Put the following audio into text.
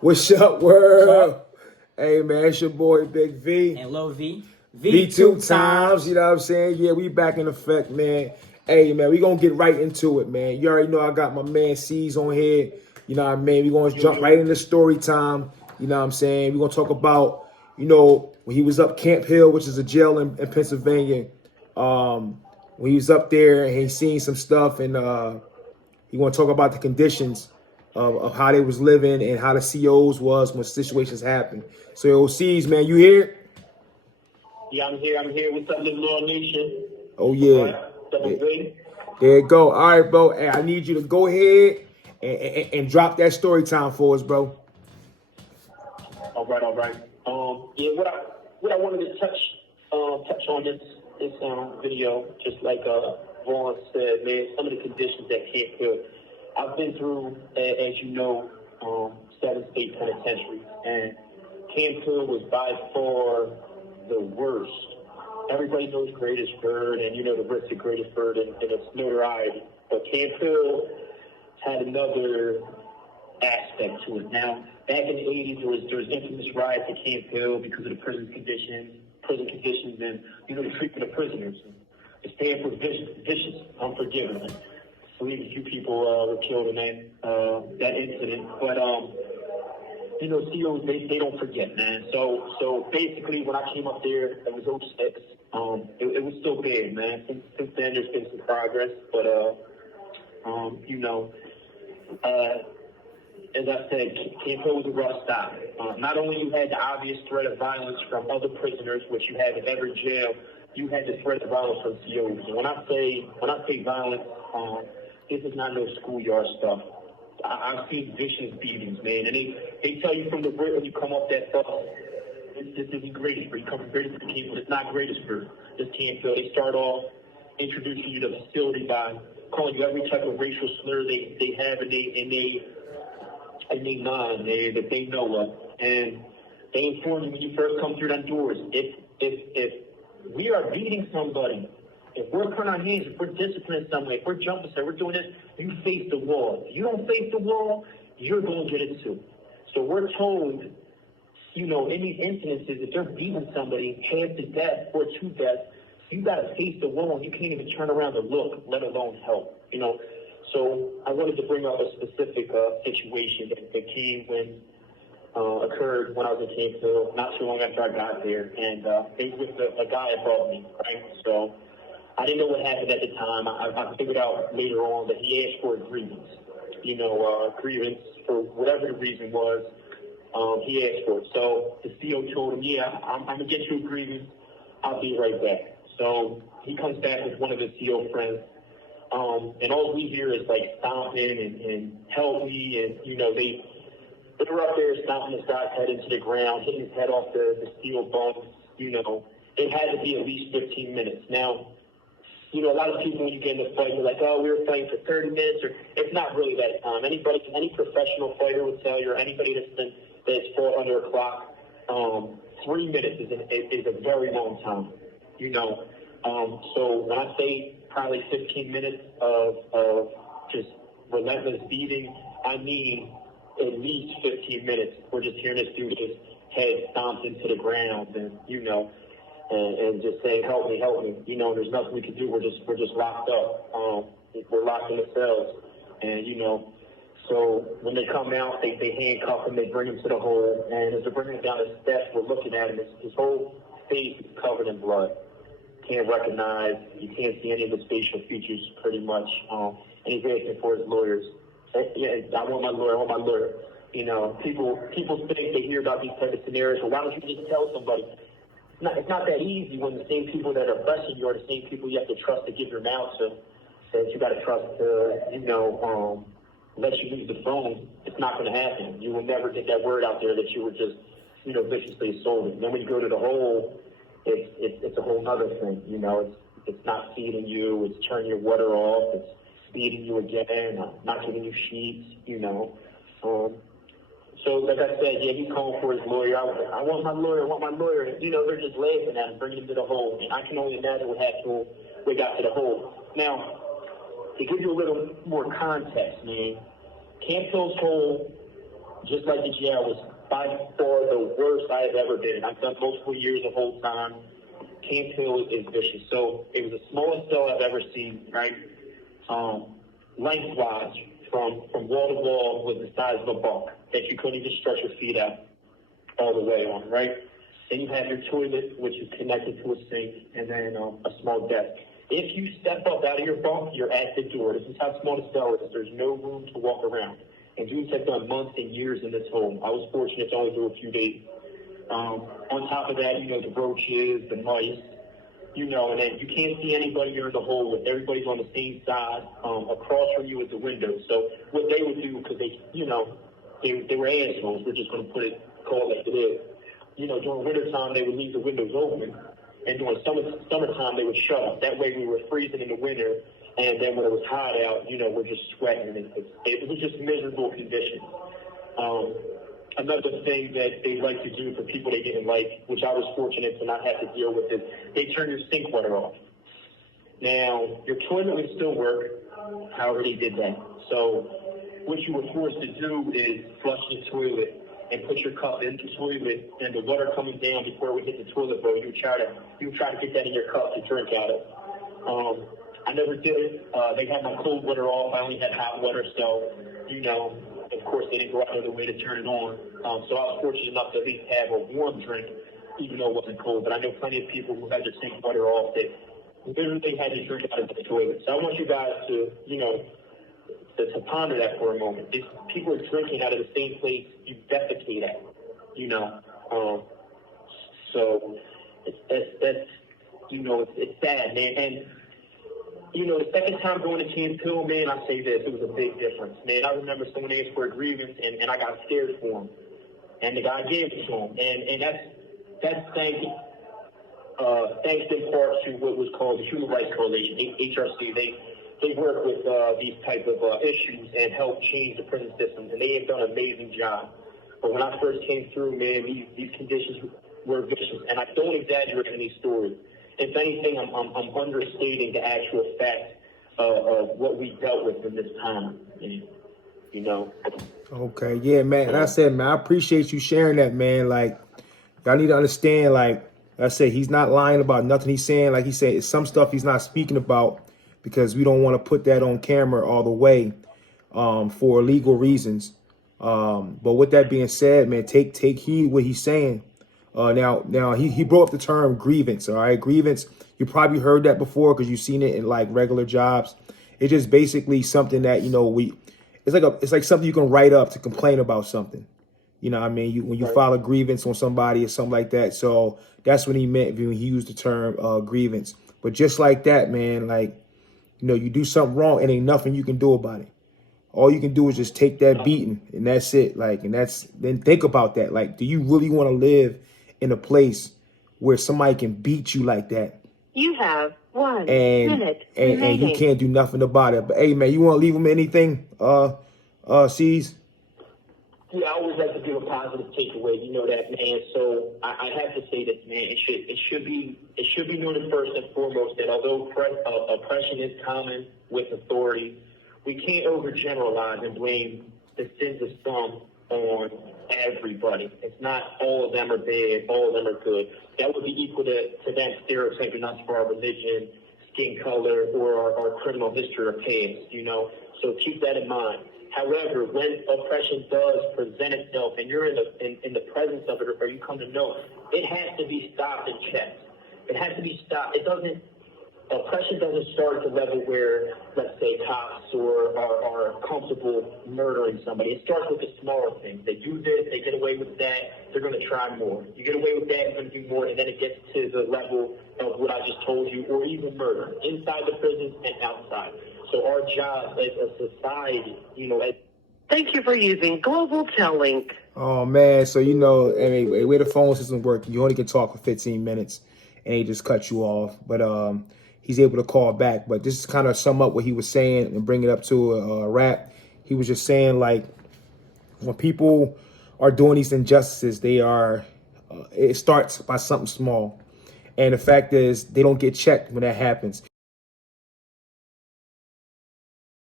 What's up, world? Hey, man, it's your boy Big V. And Lil V. V two times, you know what I'm saying? Yeah, we back in effect, man. Hey, man, we gonna get right into it, man. You already know I got my man C's on here. You know what I mean? We gonna jump right into story time. You know what I'm saying? We gonna talk about, when he was up Camp Hill, which is a jail in Pennsylvania. When he was up there and he seen some stuff, and he gonna talk about the conditions of how they was living and how the COs was when situations happen. So, C's, man, you here? Yeah, I'm here. I'm here. What's up, Live Law Nation? Oh, yeah. Right. Double V. There you go. All right, bro. Hey, I need you to go ahead and drop that story time for us, bro. All right, all right. Yeah, what I wanted to touch on this video, just like Vaughn said, man, some of the conditions at Camp Hill. I've been through, as you know, 7 state penitentiaries, and Camp Hill was by far the worst. Everybody knows Greatest Bird, and you know the risks of Greatest Bird and its notoriety. But Camp Hill had another aspect to it. Now, back in the 80s, there was infamous riots at Camp Hill because of the prison conditions, and the treatment of prisoners. The Stanford vicious, unforgiving. I believe a few people were killed in that incident, but COs, they don't forget, man. So basically, when I came up there, it was 06. It was still bad, man. Since then, there's been some progress, but as I said, Camp Hill was a rough stop. Not only you had the obvious threat of violence from other prisoners, which you have in every jail, you had the threat of violence from COs. And when I say violence, this is not no schoolyard stuff. I've seen vicious beatings, man, and they tell you from the break when you come off that bus, this isn't Greatest. You come from Greatest Camp, but it's not Greatest. This Camp Hill. They start off introducing you to the facility by calling you every type of racial slur they have in their mind that they know of, and they inform you when you first come through them doors. If we are beating somebody, if we're putting our hands, if we're disciplining somebody, if we're jumping, we're doing this, you face the wall. If you don't face the wall, you're going to get it too. So we're told, in these incidences, if they're beating somebody half to death or to death, you got to face the wall, and you can't even turn around to look, let alone help. So I wanted to bring up a specific situation that came occurred when I was in Camp Hill, not too long after I got there, and it was with a guy above me, right? So I didn't know what happened at the time. I figured out later on that he asked for a grievance. Grievance for whatever the reason was. He asked for it. So the CO told him, "Yeah, I'm gonna get you a grievance. I'll be right back." So he comes back with one of his CO friends. And all we hear is like stomping and help me, and they were up there stomping this guy's head into the ground, hitting his head off the steel bumps. It had to be at least 15 minutes. Now, a lot of people when you get in a fight, they're like, "Oh, we were fighting for 30 minutes," or it's not really that time. Any professional fighter would tell you, or anybody that's fought under a clock, 3 minutes is a very long time. So when I say probably 15 minutes of just relentless beating, I mean at least 15 minutes. We're just hearing this dude his head stomped into the ground, and and just saying, "Help me, help me." There's nothing we can do. We're just locked up. We're locked in the cells, and So when they come out, they handcuff him. They bring him to the hole, and as they're bringing him down the steps, we're looking at him. His whole face is covered in blood. Can't recognize. You can't see any of his facial features, pretty much. And he's asking for his lawyers. Yeah, I want my lawyer. I want my lawyer. People think they hear about these type of scenarios. Well, why don't you just tell somebody? It's not that easy when the same people that are pressing you are the same people you have to trust to give your mouth to. That you got to trust to, let you use the phone. It's not going to happen. You will never get that word out there that you were just, viciously assaulted. Then when you go to the hole, it's a whole nother thing. It's not feeding you. It's turning your water off. It's beating you again. Not giving you sheets. So like I said, yeah, he's calling for his lawyer. I want my lawyer. I want my lawyer. They're just laughing at him, bringing him to the hole. And I can only imagine what happened when we got to the hole. Now, to give you a little more context, man, Camp Hill's hole just like the jail, was by far the worst I have ever been. I've done multiple years the whole time. Camp Hill is vicious. So it was the smallest cell I've ever seen, right? Lengthwise, from wall to wall, was the size of a buck that you couldn't even stretch your feet out all the way on, right? Then you have your toilet, which is connected to a sink, and then a small desk. If you step up out of your bunk, you're at the door. This is how small the cell is. There's no room to walk around. And dudes have done months and years in this home. I was fortunate to only do a few days. On top of that, the roaches, the mice, and then you can't see anybody you're in the hole with. Everybody's on the same side. Across from you is the window. So what they would do, because they were assholes, we're just going to call it like it is. During wintertime, they would leave the windows open. And during summertime, they would shut up. That way we were freezing in the winter. And then when it was hot out, we're just sweating. It was just miserable conditions. Another thing that they like to do for people they didn't like, which I was fortunate to not have to deal with, is they turn your sink water off. Now, your toilet would still work, however they did that. So what you were forced to do is flush the toilet and put your cup in the toilet, and the water coming down before we hit the toilet bowl, you would try to get that in your cup to drink out of. I never did it. They had my cold water off. I only had hot water, so, of course, they didn't go out of their way to turn it on. So I was fortunate enough to at least have a warm drink, even though it wasn't cold. But I know plenty of people who had their sink water off that literally had to drink out of the toilet. So I want you guys to, to ponder that for a moment. If people are drinking out of the same place you defecate at, so that's it's sad, man. And the second time going to Camp Hill, man, I say this, it was a big difference, man. I remember someone asked for a grievance, and I got scared for him, and the guy gave it to him, and that's thanks in part to what was called the Human Rights Coalition, HRC. They work with these type of issues and help change the prison system, and they have done an amazing job. But when I first came through, man, these conditions were vicious, and I don't exaggerate in these stories. If anything, I'm understating the actual fact of what we dealt with in this time, Okay, yeah, man. And I said, man, I appreciate you sharing that, man. Like, y'all need to understand, like I said, he's not lying about nothing he's saying. Like he said, it's some stuff he's not speaking about because we don't want to put that on camera all the way for legal reasons. But with that being said, man, take heed what he's saying. Now he brought up the term grievance. All right, grievance. You probably heard that before because you've seen it in like regular jobs. It's just basically something that it's like something you can write up to complain about something. You know what I mean? When you file a grievance on somebody or something like that. So that's what he meant when he used the term grievance. But just like that, man, like you do something wrong and ain't nothing you can do about it. All you can do is just take that beating and that's it. Like, and then think about that. Like, do you really want to live in a place where somebody can beat you like that? You have 1 minute remaining. And you can't do nothing about it. But hey, man, you want to leave them anything? C's? Yeah, I always like to give a positive takeaway. You know that, man. So I have to say this, man. It should be noted first and foremost that although oppression is common with authority, we can't overgeneralize and blame the sins of some on everybody. It's not all of them are bad, all of them are good. That would be equal to them stereotyping us for our religion, skin color, or our criminal history or past, So keep that in mind. However, when oppression does present itself and you're in the presence of it or you come to know, it has to be stopped and checked. It has to be stopped. Oppression doesn't start at the level where, let's say, cops are comfortable murdering somebody. It starts with the smaller things. They do this, they get away with that, they're going to try more. You get away with that, you're going to do more, and then it gets to the level of what I just told you, or even murder, inside the prisons and outside. So our job as a society, Thank you for using Global Telink. Oh, man. So, anyway, where the phone system works, you only can talk for 15 minutes and he just cut you off. But he's able to call back. But this is kind of sum up what he was saying and bring it up to a wrap. He was just saying, like, when people are doing these injustices, it starts by something small. And the fact is, they don't get checked when that happens.